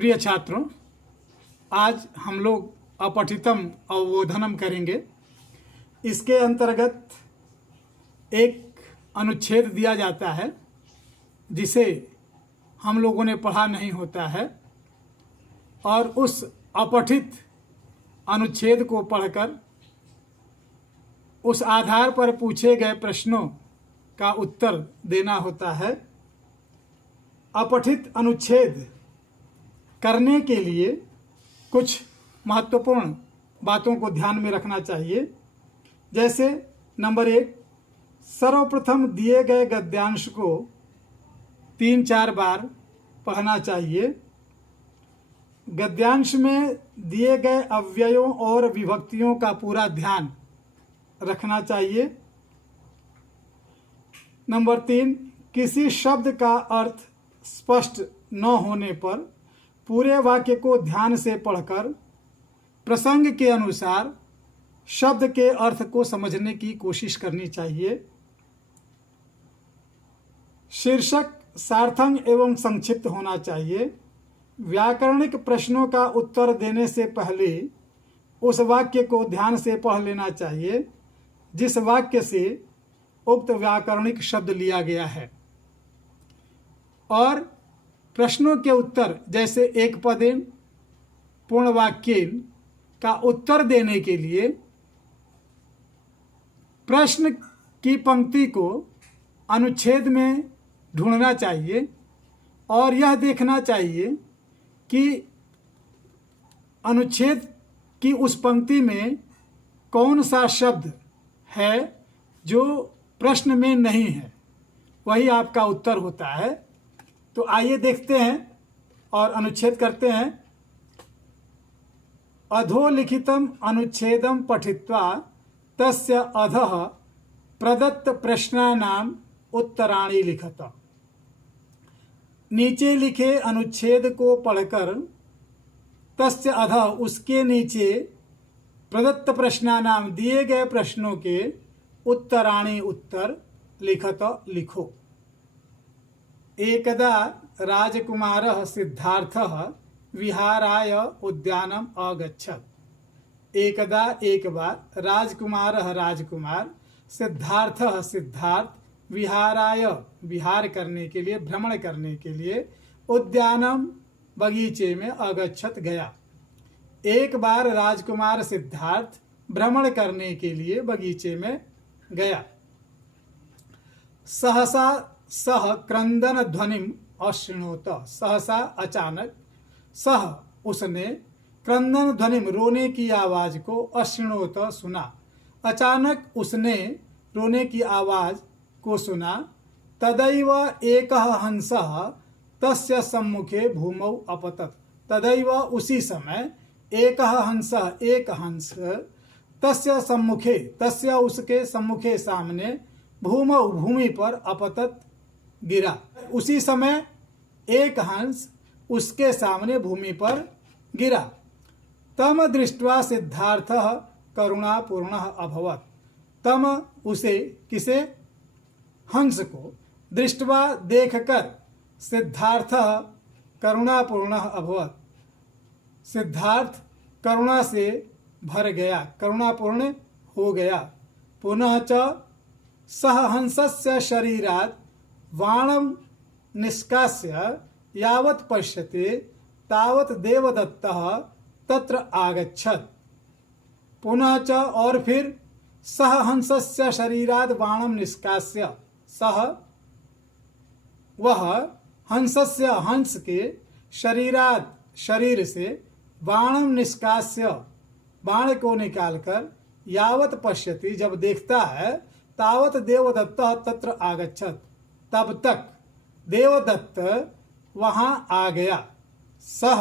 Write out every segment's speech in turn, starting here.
प्रिय छात्रों, आज हम लोग अपठितम अवबोधनम करेंगे। इसके अंतर्गत एक अनुच्छेद दिया जाता है जिसे हम लोगों ने पढ़ा नहीं होता है और उस अपठित अनुच्छेद को पढ़कर उस आधार पर पूछे गए प्रश्नों का उत्तर देना होता है। अपठित अनुच्छेद करने के लिए कुछ महत्वपूर्ण बातों को ध्यान में रखना चाहिए। जैसे नंबर 1, सर्वप्रथम दिए गए गद्यांश को 3-4 बार पढ़ना चाहिए। गद्यांश में दिए गए अव्ययों और विभक्तियों का पूरा ध्यान रखना चाहिए। नंबर 3, किसी शब्द का अर्थ स्पष्ट न होने पर पूरे वाक्य को ध्यान से पढ़कर प्रसंग के अनुसार शब्द के अर्थ को समझने की कोशिश करनी चाहिए। शीर्षक सार्थक एवं संक्षिप्त होना चाहिए। व्याकरणिक प्रश्नों का उत्तर देने से पहले उस वाक्य को ध्यान से पढ़ लेना चाहिए जिस वाक्य से उक्त व्याकरणिक शब्द लिया गया है। और प्रश्नों के उत्तर जैसे एक पदेन, पूर्ण वाक्येन का उत्तर देने के लिए प्रश्न की पंक्ति को अनुच्छेद में ढूंढना चाहिए और यह देखना चाहिए कि अनुच्छेद की उस पंक्ति में कौन सा शब्द है जो प्रश्न में नहीं है, वही आपका उत्तर होता है। तो आइए देखते हैं और अनुच्छेद करते हैं। अधोलिखितम अनुच्छेदम पठित्वा तस्य अधः प्रदत्त प्रश्नानाम उत्तराणि लिखत। नीचे लिखे अनुच्छेद को पढ़कर तस्य अधः उसके नीचे प्रदत्त प्रश्नानाम दिए गए प्रश्नों के उत्तराणि उत्तर लिखत लिखो। एकदा राजकुमारः सिद्धार्थः विहाराय उद्यानम अगच्छत्। एकदा एक बार राजकुमारः राजकुमार सिद्धार्थः सिद्धार्थ विहाराय विहार करने के लिए भ्रमण करने के लिए उद्यानम बगीचे में अगच्छत् गया। एक बार राजकुमार सिद्धार्थ भ्रमण करने के लिए बगीचे में गया। सहसा सह क्रंदन ध्वनिम अशृणोत। सहसा अचानक, सह उसने, क्रंदन ध्वनिम रोने की आवाज को, अशृणोत सुना। अचानक उसने रोने की आवाज को सुना। तदैव एकः हंसः तस्य सम्मुखे भूमौ अपतत्। तदैव उसी समय एकः हंसः एक हंस तस्य सम्मुखे, तस्य उसके सम्मुखे सामने, भूमौ भूमि पर, अपतत् गिरा। उसी समय एक हंस उसके सामने भूमि पर गिरा। तम दृष्ट्वा सिद्धार्थः करुणापूर्णः अभवत्। तम उसे, किसे, हंस को, दृष्ट्वा देखकर, सिद्धार्थः करुणापूर्णः अभवत् सिद्धार्थ करुणा से भर गया, करुणापूर्ण हो गया। पुनः च सह हंसस्य शरीरात् वाणम निष्कास्य यावत् पश्यते तावत् देवदत्तः तत्र आगच्छत्। पुनः च और फिर सह हंसस्य शरीरात् वाणम निष्कास्य, सह वह, हंसस्य हंस के, शरीरात् शरीर से, बाणम निष्कास्य बाण को निकालकर, यावत पश्यति जब देखता है, तावत देवदत्त तत्र आगच्छत् तब तक देवदत्त वहां आ गया। सह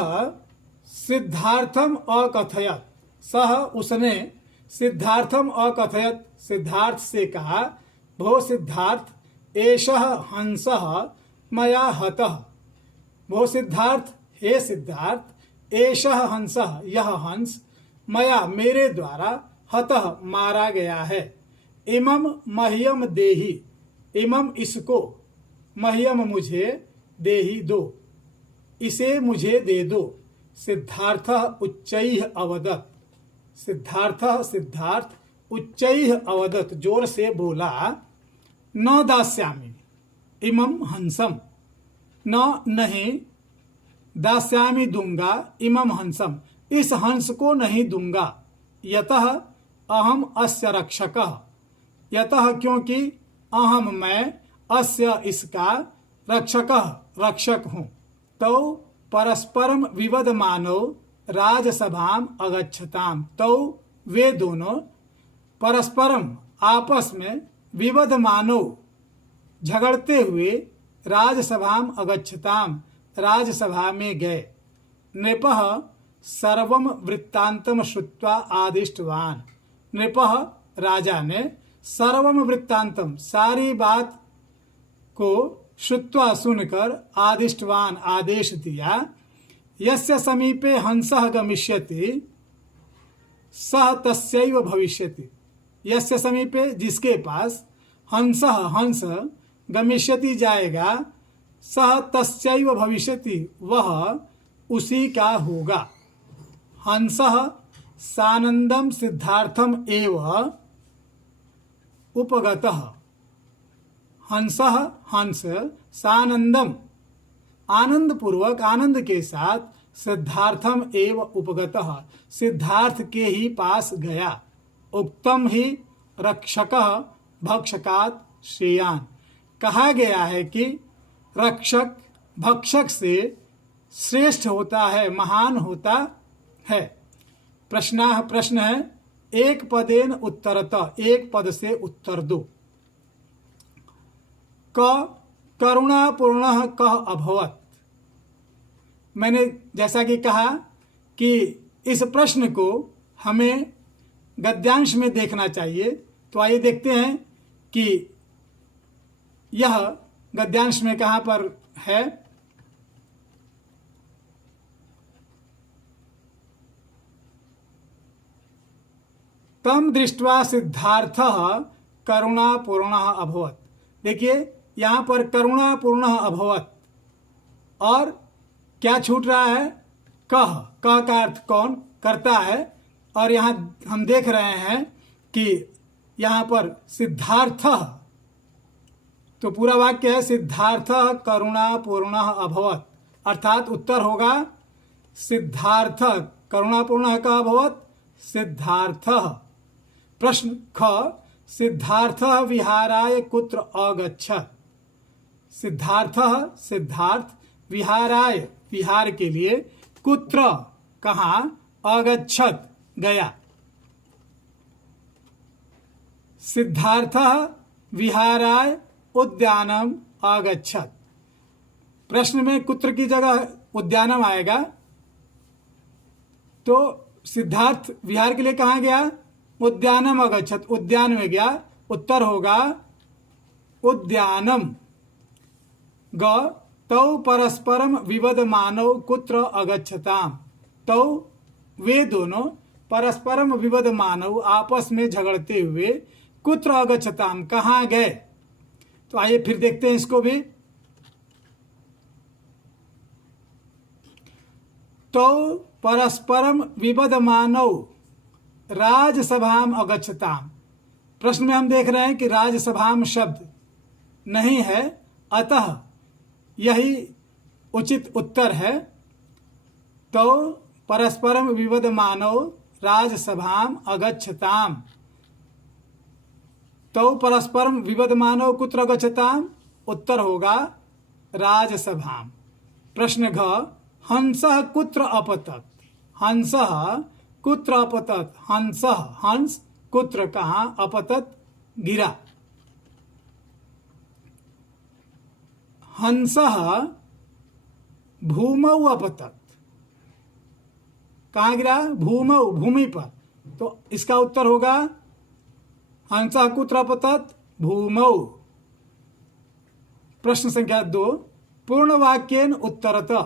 सिद्धार्थम अकथयत्। सह उसने, सिद्धार्थम अकथयत् सिद्धार्थ से कहा, भो सिद्धार्थ एषः हंसः मया हतः। भो सिद्धार्थ, हे सिद्धार्थ, एषः हंसः यह हंस, मया मेरे द्वारा, हतः मारा गया है। इमम मह्यम देहि, इमम इसको, मह्यम मुझे, देहि दो। इसे मुझे दे दो। सिद्धार्थः उच्चैः अवदत्। सिद्धार्थ उच्चैः अवदत्, जोर से बोला, न दास्यामि इमं हंसम, न नहीं, दास्यामि दूंगा, इमं हंसम, इस हंस को नहीं दूंगा, यतः अहम अस्य रक्षकः, यतः क्योंकि, अहम मैं, अस्य इसका, रक्षकः रक्षक हूँ। तो परस्परम विवदमानो राजसभाम अगच्छताम। तो वे दोनों परस्परम आपस में विवदमानो झगड़ते हुए राजसभाम अगच्छताम राजसभा में गए। नृपः सर्वम वृत्तांतम श्रुत्वा आदिष्टवान। नृपः राजा ने सर्वम वृत्तांतम सारी बात को श्रुत्वा सुनकर आदिष्टवान आदेश दिया। यस्य समीपे हंसः गमिष्यति सह तस्यैव भविष्यति। यस्य समीपे जिसके पास हंसः हंस गमिष्यति जाएगा, सह तस्यैव भविष्यति वह उसी का होगा। हंसः सानंदम सिद्धार्थम एव उपगतः। हंसः हंस सानंदम आनंद पूर्वक आनंद के साथ सिद्धार्थम एव उपगतः सिद्धार्थ के ही पास गया। उक्तम ही रक्षकः भक्षकात् श्रेयान्। कहा गया है कि रक्षक भक्षक से श्रेष्ठ होता है, महान होता है। प्रश्न है, एक पदेन उत्तरतः, एक पद से उत्तर दो। करुणापूर्ण कह अभवत। मैंने जैसा कि कहा कि इस प्रश्न को हमें गद्यांश में देखना चाहिए, तो आइए देखते हैं कि यह गद्यांश में कहाँ पर है। तम दृष्ट्वा सिद्धार्थः करुणापूर्णः अभवत। देखिए यहाँ पर करुणापूर्णः अभवत और क्या छूट रहा है, कह का अर्थ कौन करता है, और यहाँ हम देख रहे हैं कि यहाँ पर सिद्धार्थः, तो पूरा वाक्य है सिद्धार्थः करुणापूर्णः अभवत, अर्थात उत्तर होगा सिद्धार्थ करुणापूर्णः का अभवत सिद्धार्थः। प्रश्न ख, सिद्धार्थः विहाराय कुत्र अगच्छत्। सिद्धार्थः सिद्धार्थ विहाराय विहार के लिए, कुत्र कहाँ, अगच्छत् गया। सिद्धार्थः विहाराय उद्यानम अगच्छत्। प्रश्न में कुत्र की जगह उद्यानम आएगा, तो सिद्धार्थ विहार के लिए कहाँ गया, उद्यानम अगच्छत्, उद्यान में गया, उत्तर होगा उद्यानम। ग, तौ परस्परम विवदमानौ कुत्र अगच्छताम। तौ वे दोनों परस्परम विवदमानौ आपस में झगड़ते हुए, कुत्र अगच्छताम कहाँ गए। तो आइए फिर देखते हैं इसको भी। तो परस्परम विवदमानौ राजसभाम अगच्छताम। प्रश्न में हम देख रहे हैं कि राजसभाम शब्द नहीं है, अतः यही उचित उत्तर है। तो परस्परम विवदमानौ राजसभाम अगच्छताम। तो परस्परम विवदमानौ कुत्र अगच्छताम, उत्तर होगा राजसभाम। प्रश्न घ, हंसः कुत्र अपतत्। हंसः कुत्र अपतत्। हंसः हंस, कुत्र कहाँ, अपतत् गिरा। हंसः भूमौ अपतत्। कहाँ गिरा, भूमौ भूमि पर। तो इसका उत्तर होगा हंसः कुत्र अपतत्, भूमौ। प्रश्न संख्या 2, पूर्ण वाक्येन उत्तरतः।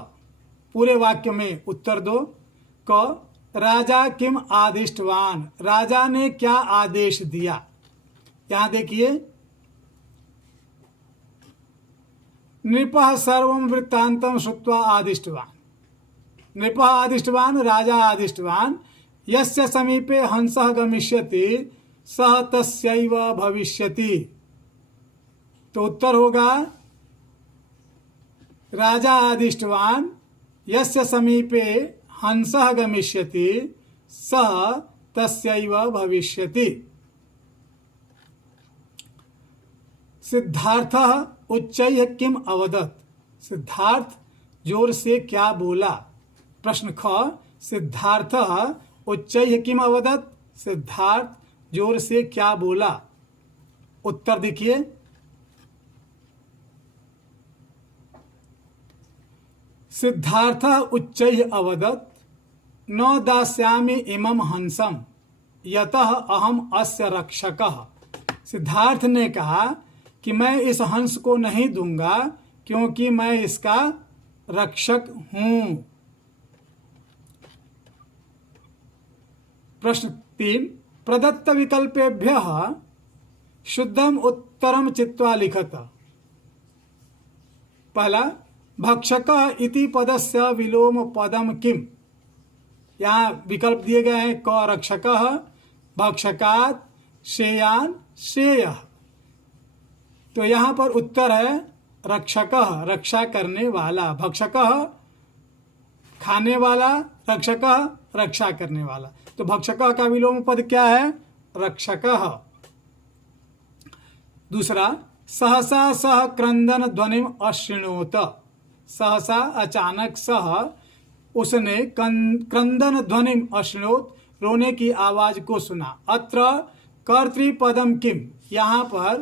पूरे वाक्य में उत्तर दो। क, राजा किम आदिष्टवान। राजा ने क्या आदेश दिया। यहां देखिए नृपः सर्वं वृत्तान्तं श्रुत्वा आदिष्टवान्। नृपः आदिष्टवान्, राजा आदिष्टवान्। यस्य समीपे हंसः गमिष्यति सः तस्यैव भविष्यति। तो उत्तर होगा राजा आदिष्टवान् यस्य समीपे हंसः गमिष्यति सः तस्यैव भविष्यति। सिद्धार्थः उच्चैः किम अवदत्। सिद्धार्थ जोर से क्या बोला। प्रश्न ख, सिद्धार्थः उच्चैः किम अवदत्। सिद्धार्थ जोर से क्या बोला। उत्तर देखिए, सिद्धार्थः उच्चैः अवदत् न दास्यामि इमं हंसं यतः अहम अस्य रक्षकः। सिद्धार्थ ने कहा कि मैं इस हंस को नहीं दूंगा क्योंकि मैं इसका रक्षक हूं। प्रश्न 3, प्रदत्त विकल्पेभ्यः शुद्धम उत्तरम चित्वा लिखत। पहला, भक्षकः इति पदस्य विलोम पदम किम। यहाँ विकल्प दिए गए हैं, क रक्षकः, भक्षकात्, श्रेयान्, श्रेयः। तो यहाँ पर उत्तर है रक्षकः, रक्षा करने वाला। भक्षकः खाने वाला, रक्षकः रक्षा करने वाला। तो भक्षकः का विलोम पद क्या है, रक्षकः। दूसरा, सहसा सह क्रंदन ध्वनिम अशृणोत। सहसा अचानक सह उसने क्रंदन ध्वनिम अशृणोत रोने की आवाज को सुना। अत्र कर्तृपदम किम, यहाँ पर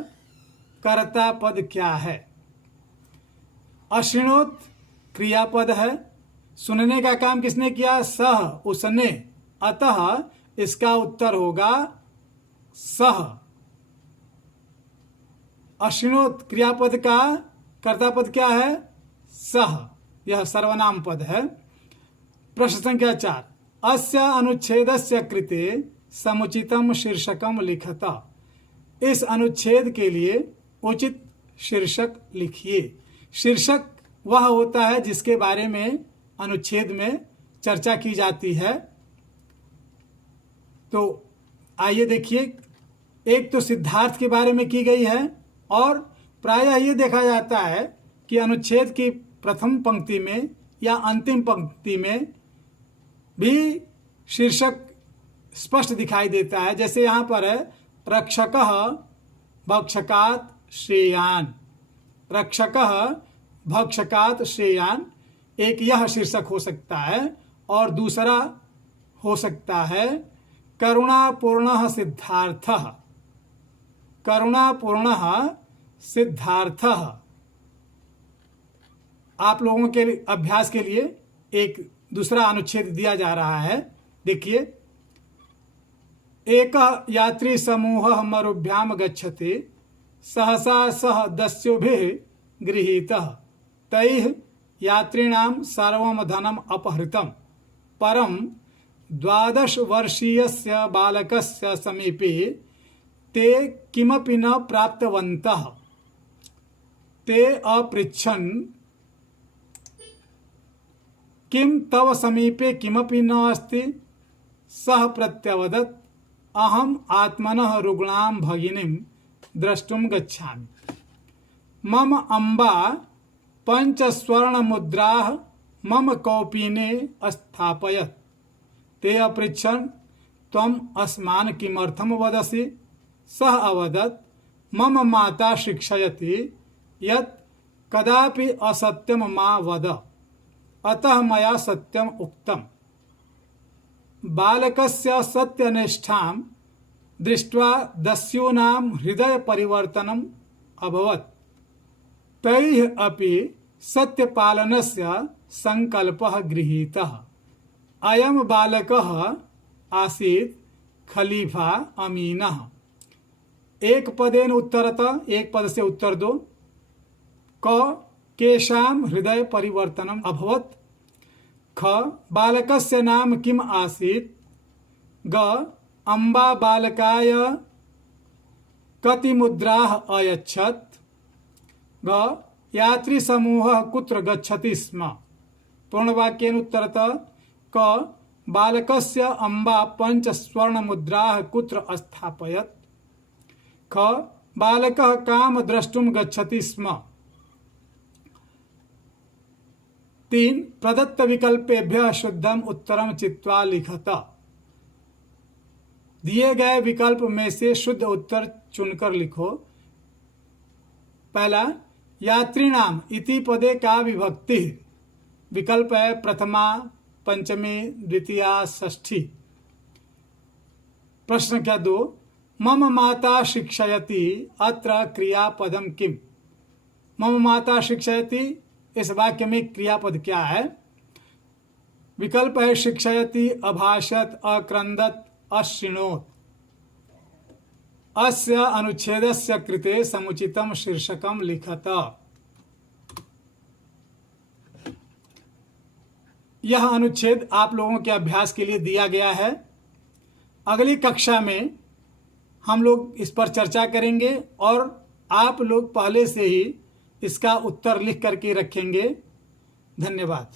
कर्ता पद क्या है। अशृणोत क्रियापद है, सुनने का काम किसने किया, सह उसने। अतः इसका उत्तर होगा सह। अशृणोत क्रियापद का कर्ता पद क्या है, सह। यह सर्वनाम पद है। प्रश्न संख्या 4, अस्य अनुच्छेदस्य कृते समुचितम शीर्षकम लिखत। इस अनुच्छेद के लिए उचित शीर्षक लिखिए। शीर्षक वह होता है जिसके बारे में अनुच्छेद में चर्चा की जाती है। तो आइए देखिए, एक तो सिद्धार्थ के बारे में की गई है और प्रायः ये देखा जाता है कि अनुच्छेद की प्रथम पंक्ति में या अंतिम पंक्ति में भी शीर्षक स्पष्ट दिखाई देता है। जैसे यहाँ पर है रक्षकः भक्षकात् श्रेयान्। रक्षकः भक्षकात् श्रेयान्, एक यह शीर्षक हो सकता है और दूसरा हो सकता है करुणापूर्णः सिद्धार्थः। करुणापूर्णः सिद्धार्थः। आप लोगों के अभ्यास के लिए एक दूसरा अनुच्छेद दिया जा रहा है, देखिए। एक यात्री समूह मरुभ्याम गच्छति सहसा सह दस्युभिः गृहीतः तैः यात्रिणां सर्वं धनम् अपहृतं परं 12 वर्षीयस्य बालकस्य समीपे ते किमपि न प्राप्तवन्तः। ते अपृच्छन् किं तव समीपे किमपि न अस्ति। सः प्रत्यवदत् अहम् आत्मनः रुग्णां भगिनीं द्रष्टुं गच्छामि। मम अम्बा 5 स्वर्णमुद्राः मम कौपीने स्थापयत्। ते अपृच्छन् त्वम् अस्मान् किमर्थं वदसि। सः अवदत् मम माता शिक्षयति यत् कदापि असत्यं मा वद, अतः मया सत्यम् उक्तम्। बालकस्य सत्यनिष्ठां दृष्ट्वा दस्यूनां हृदय परिवर्तनम् अभवत्। तैः अपि सत्यपालनस्य संकल्पः गृहीतः। अयं बालकः आसीत् खलीफा अमीनः। एक पदेन उत्तरत, एक पद से उत्तर दो। क केषां हृदय परिवर्तनम् अभवत्। ख बालकस्य नाम किम् आसीत्। ग अम्बा बालकाय कति मुद्राः अयच्छत्। ग यात्री समूह कुत्र गच्छति स्म। पूर्णवाक्येन उत्तरतः क बालकस्य अम्बा पंच स्वर्ण मुद्राः कुत्र स्थापयत्। ख बालकः काम द्रष्टुम गच्छति स्म। 3 प्रदत्त विकल्पेभ्यः शुद्धम उत्तरम चित्वा लिखत। दिए गए विकल्प में से शुद्ध उत्तर चुनकर लिखो। पहला, यात्रीणाम इति पदे का विभक्ति। विकल्प है प्रथमा, पंचमी, द्वितीया, षष्ठी। प्रश्न क्या 2, मम माता शिक्षयति अत्र क्रियापदम किम। मम माता शिक्षयति, इस वाक्य में क्रियापद क्या है। विकल्प है शिक्षयति, अभाषत, अक्रंदत, अशृणोत। अस्य अनुच्छेदस्य कृते समुचितम शीर्षकम लिखत। यह अनुच्छेद आप लोगों के अभ्यास के लिए दिया गया है। अगली कक्षा में हम लोग इस पर चर्चा करेंगे और आप लोग पहले से ही इसका उत्तर लिख करके रखेंगे। धन्यवाद।